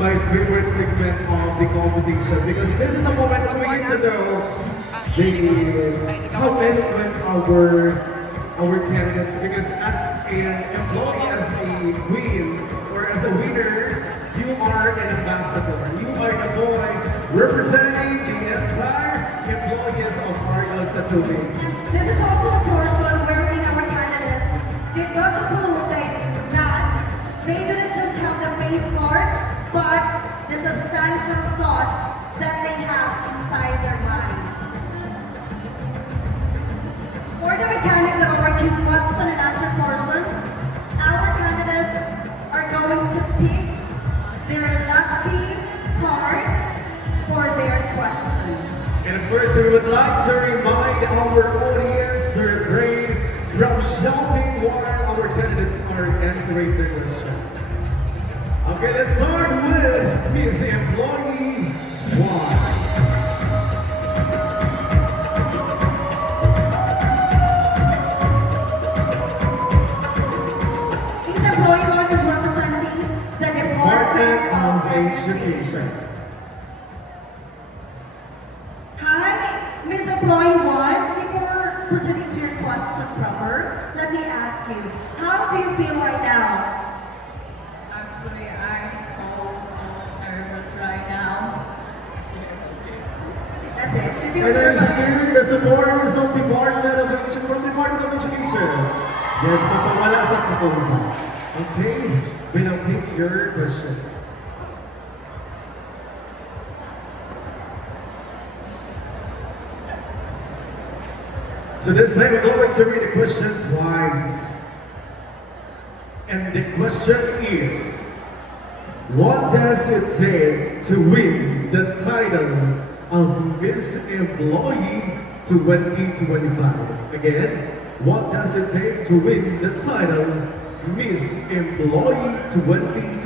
my favorite segment of the competition because this is the moment that we get to know how eloquent our candidates, because as an employee, as a win or as a winner, you are an ambassador. You are the voice representing the entire employees of Margosatubig. This is also the portion wherein our candidates, they've got to prove that they didn't just have the face card, but the substantial thoughts that they have inside their mind. For the mechanics of our question and answer portion, our candidates are going to pick their lucky card for their question. And of course, we would like to remind our audience to refrain from shouting while our candidates are answering the question. Okay, let's start with Miss Employee 1. Education. Hi, Ms. Employee 1. Before proceeding to your question proper, let me ask you, how do you feel right now? Actually, I'm so nervous right now. That's it. She feels And then nervous. here, the supporters of Department of Education, from Department of Education. Yes, papawala sa kakumba. Okay, we now take your question. So this time we're going to read the question twice. And the question is, what does it take to win the title of Miss Employee 2025? Again, what does it take to win the title Miss Employee 2025?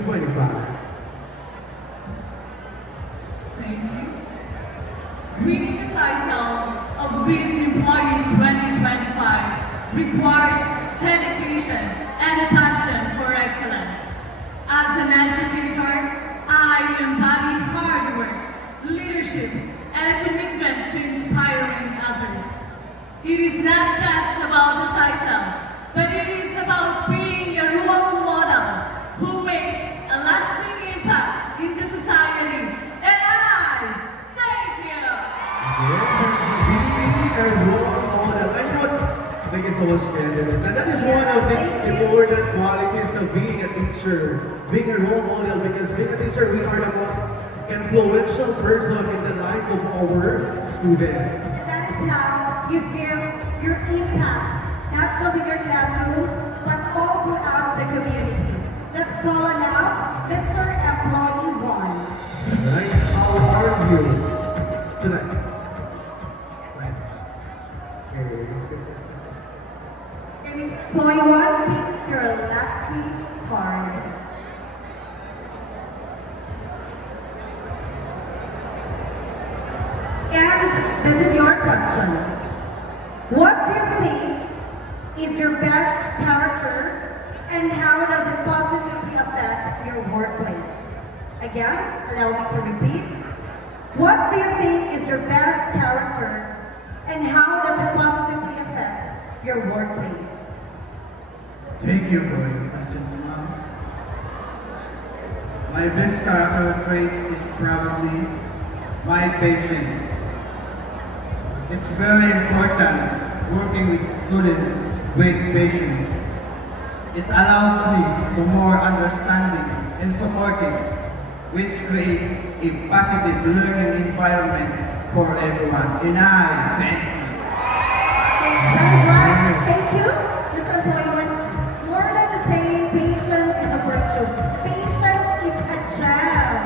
Thank you. Winning the title of Miss Employee 2025 requires dedication and a passion for excellence. As an educator, I embody hard work, leadership, and a commitment to inspiring others. It is not just about the title, but it is about being a role model who makes a lasting impact in the society. And I thank you! A role model. I know, thank you so much, Kendall. And that is one of the important qualities of being a teacher, being a role model, because being a teacher, we are the most influential person in the life of our students. That is how you give your impact, not just in your classrooms, but all throughout the community. Let's call on now Mr. Employee 1. Right? How are you tonight? Okay, Mr. Employee 1, pick your lucky card. And this is your question. What do you think is your best character and how does it positively affect your workplace? Again, allow me to repeat. What do you think is your best character and how does it positively affect your workplace? Thank you for your questions, ma'am. My best character traits is probably my patience. It's very important working with students with patience. It allows me to more understanding and supporting, which create a positive learning environment for everyone. And I thank you. That is right. Thank you, Mr. Employee 1. More than the saying, patience is a virtue. Patience is a gem.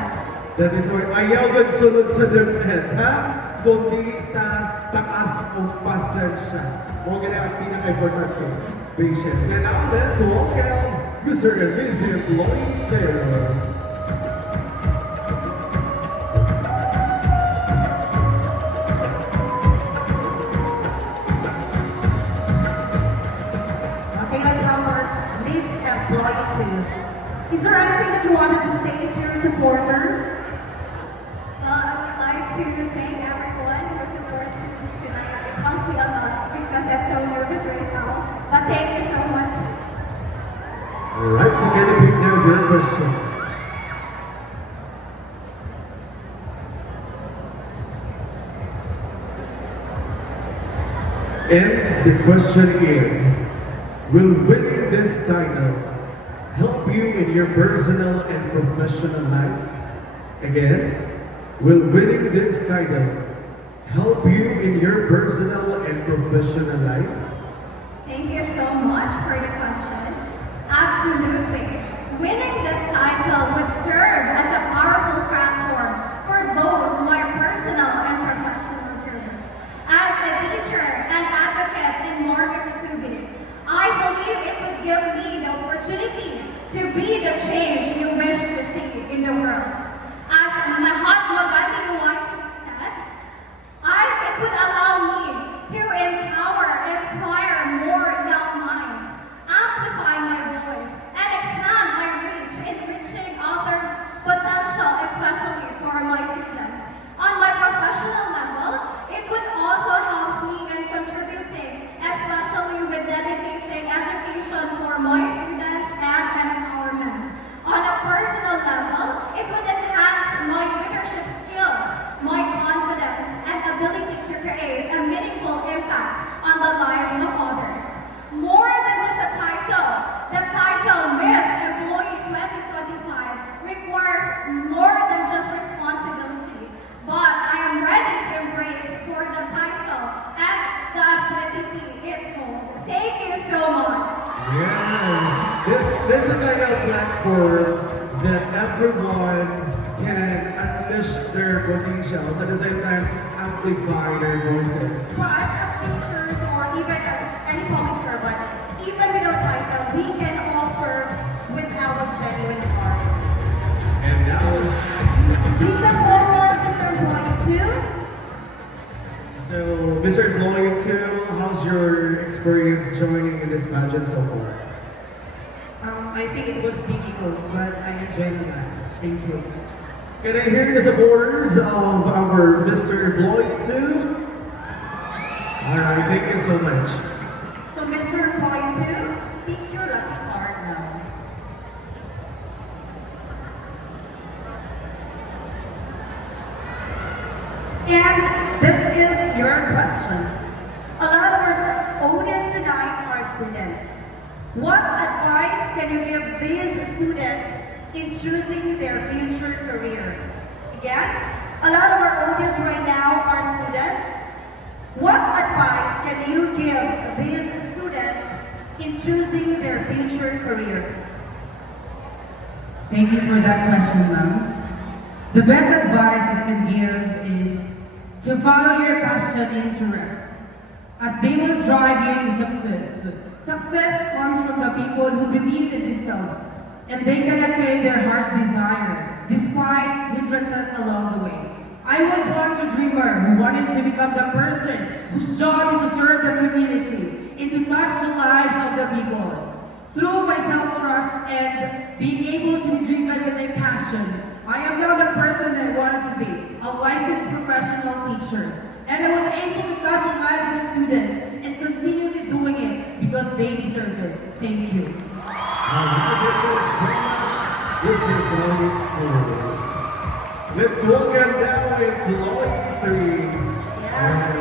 That is why ayaw nagsunod sa DepEd, ha? Kung dili ta taas o pasensya. O gina ang pinaka-importante, patience. And now let's welcome Mr. and Miss Employee 0. Is there anything that you wanted to say to your supporters? I would like to thank everyone who supports me tonight. It helps me a lot because I'm so nervous right now. But thank you so much. Alright, so can you pick now your question? And the question is, will winning this title help you in your personal and professional life? Again, will winning this title help you in your personal and professional life? Thank you so much for the question. Absolutely. Winning this title would serve as a powerful platform for both my personal and professional career. As a teacher and advocate in Margosatubig, I believe it would give me the opportunity to be the change you wish to see in the world. As Mahatma Gandhi wisely said, it would allow me to empower, inspire more young minds, amplify my voice, and expand my reach in reaching others' potential, especially for my students. On my professional level, it would also help me in contributing, especially with dedicating education for my students and empowerment. On a personal level, it would enhance my leadership skills, my confidence, and ability to create a meaningful impact on the lives of others. More than just a title, the title Miss Employee 2025 requires more than just responsibility, but I am ready to embrace for the title and the ability it holds. Thank you so much. Yes, this is a kind of platform that everyone can unleash their potentials at the same time amplify their voices. But as teachers or even as any public servant, even without title, we can all serve with our genuine hearts. And now, Please step forward, Mr. Employee 2. so Mr. Employee 2, how's your experience joining in this pageant so far? I think it was difficult, but I enjoyed that. Thank you. Can I hear the supporters of our Mr. Employee 2? Alright, thank you so much. So Mr. Employee 2, pick your lucky card now. And this is your question. A lot of our audience tonight are students. What advice can you give these students in choosing their future career? Again, a lot of our audience right now are students. What advice can you give these students in choosing their future career? Thank you for that question, ma'am. The best advice I can give is to follow your passion and interests, as they will drive you to success. Success comes from the people who believe in themselves, and they can attain their heart's desire, despite hindrances along the way. I was once a dreamer who wanted to become the person whose job is to serve the community and to touch the lives of the people. Through my self-trust and being able to be driven with my passion, I am now the person that I wanted to be, a licensed professional teacher. And I was able to touch the lives of the students and continuously doing it because they deserve it. Thank you. Thank you so much, Mr. Employee 2. Let's welcome now Employee 3. Yes.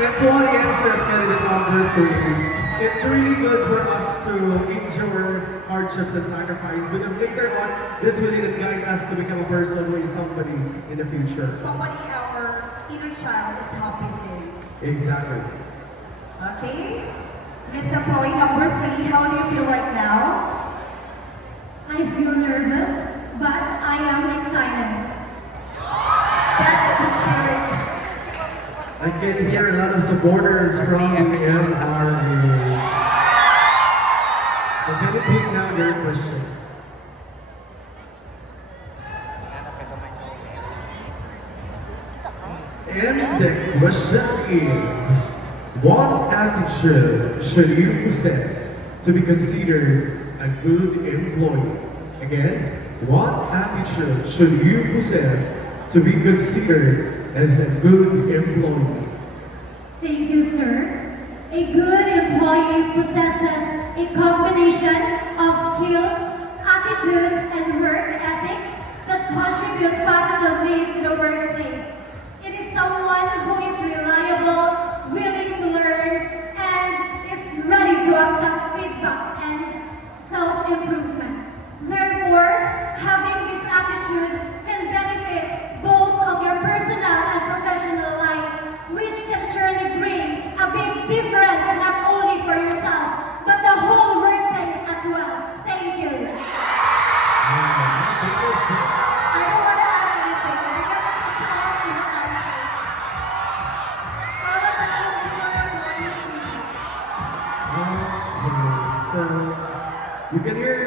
And to all the answer of candidate number 3, it's really good for us to endure hardships and sacrifice because later on, this will even guide us to become a person who is somebody in the future. Somebody our inner child is happy seeing. Exactly. Okay? Miss Employee number 3, how do you feel right now? I feel nervous, but I am excited. That's the spirit. I can hear a lot of supporters from the MRH. So can you pick now your question? And the question is, what attitude should you possess to be considered a good employee? Again, what attitude should you possess to be considered as a good employee? Thank you, sir. A good employee possesses a combination of skills, attitude, and work ethics that contribute positively to the workplace. It is someone who is reliable, willing to learn, and is ready to accept feedbacks and self-improvement. Therefore, having this attitude can benefit both of your personal and professional life, which can surely bring a big difference not only for yourself, but the whole workplace as well. Thank you. I don't want to add anything because it's all your answer. It's all about Mr. Employee. Okay, so you can hear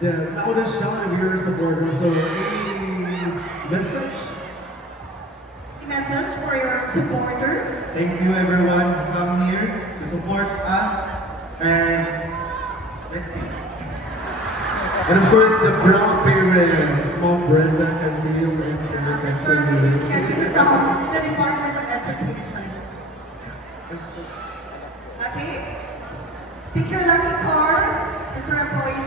the loudest shout of your supporters. So any message? A message for your supporters. Thank you everyone who come here to support us, and let's see. And of course, the proud parents, Mom Brenda and Deal and Sarah Services getting from the Department of Education. Okay? Pick your lucky card, Mr. Employee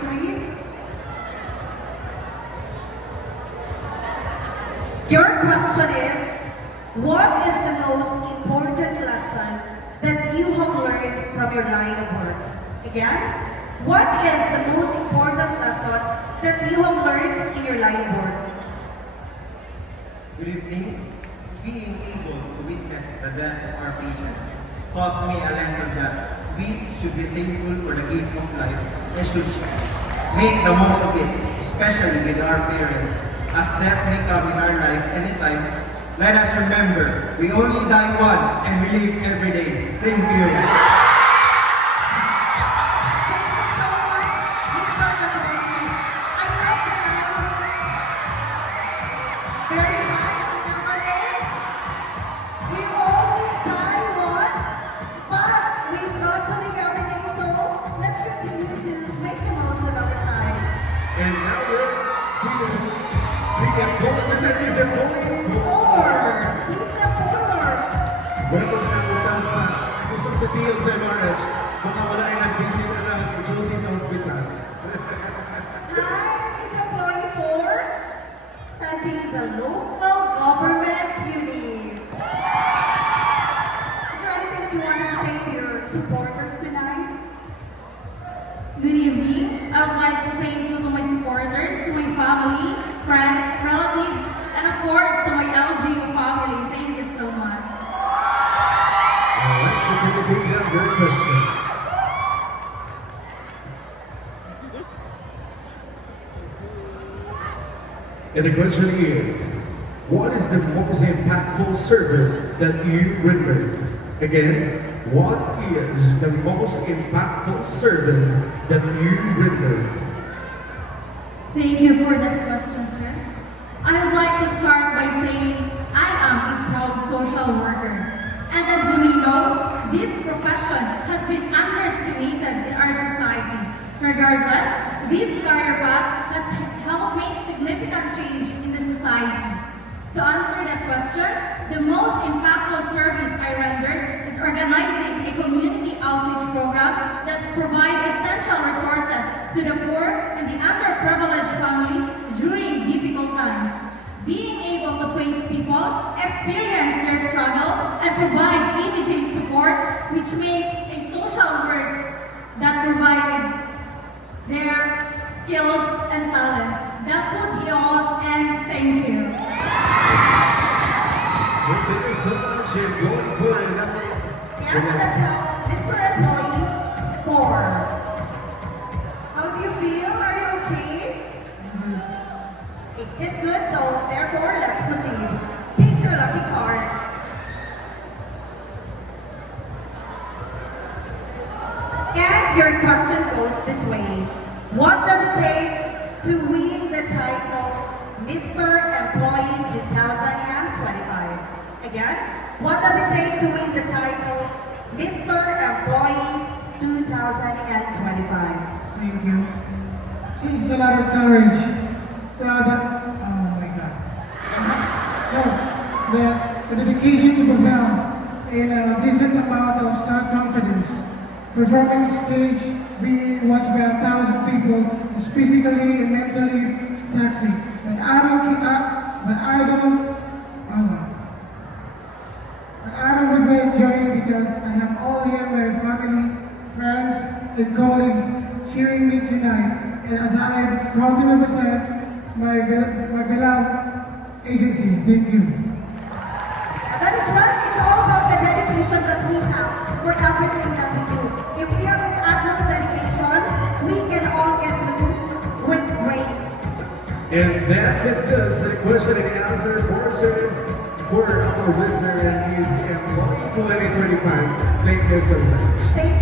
3. Your question is, what is the most important lesson that you have learned from your line of work? Again, what is the most important lesson that you have learned in your line of work? Good evening. Being able to witness the death of our patients taught me a lesson that we should be thankful for the gift of life and should make the most of it, especially with our parents. As death may come in our life anytime, let us remember, we only die once and we live every day. Thank you. Thank you so much, Mr. Employee. I love the line. Very high on number 8. We only die once, but we've got to live every day, so let's continue to make the most of our time. And now we're seeing this employee 4. 4. Please step forward. Welcome na punta sa kusog sa deal sa marriage. Baka wala ay nag-busy na duty sa hospital. Hi, is Employee 4 starting the local government unit. Is there anything that you wanted to say to your supporters tonight? Good evening. I would like to thank you to my supporters, to my family, friends, relatives, and of course to my LGU family. Thank you so much. Alright, so can you take down your question? And the question is, what is the most impactful service that you rendered? Again, what is the most impactful service that you rendered? Thank you for that question, sir. I would like to start by saying I am a proud social worker. And as you may know, this profession has been underestimated in our society. Regardless, this career path has helped make significant change in the society. To answer that question, the most impactful service I rendered is organizing a community outreach program that provides essential resources to the poor and the underprivileged families during difficult times. Being able to face people, experience their struggles, and provide immediate support, which make a social work that provide their skills and talents. That would be all, and thank you. Thank you so much and going for it. Yes, that's Mr. Employee 4. How do you feel? Are you okay? It's good, so therefore, let's proceed. Pick your lucky card. And your question goes this way. What does it take to win the title Mr. Employee 2025? Again, what does it take to win the title Mr. Employee 2025? Thank you. It takes a lot of courage oh my God. No, the dedication to prevail in a decent amount of self-confidence. Performing on stage, being watched by 1,000 people is physically and mentally taxing. But I don't regret enjoying because I have all here my family, friends, and colleagues cheering me tonight. And as I proudly represent my beloved agency, thank you. That is right. It's all about the dedication that we have for everything that we do. If we have this utmost dedication, we can all get through with grace. And that concludes the question and answer portion for our wizard and his employee 2025. Thank you so much. Thank